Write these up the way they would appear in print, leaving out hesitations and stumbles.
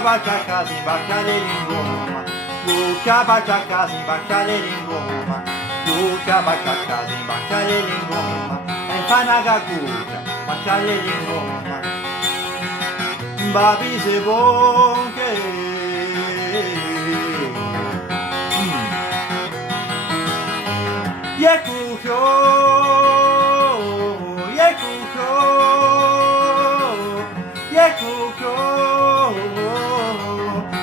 bacia casa in baciare l'ingomma, Luca bacia casa in baciare l'ingomma, Luca bacia casa in baciare l'ingomma, e panaga cuca, baciare l'ingomma, babi se bonche. Yekucho, Yekucho, Yekucho,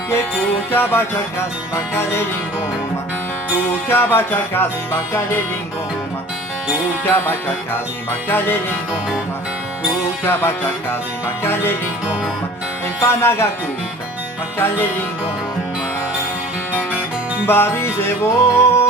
Yekucha bacha casa in baciare l'ingomma, Luca bacia casa in baciare l'ingomma, Luca bacia casa in baciare l'ingomma, Luca bacia casa in baciare l'ingomma, e panaga cuca, baciare l'ingomma, babi se vuoi.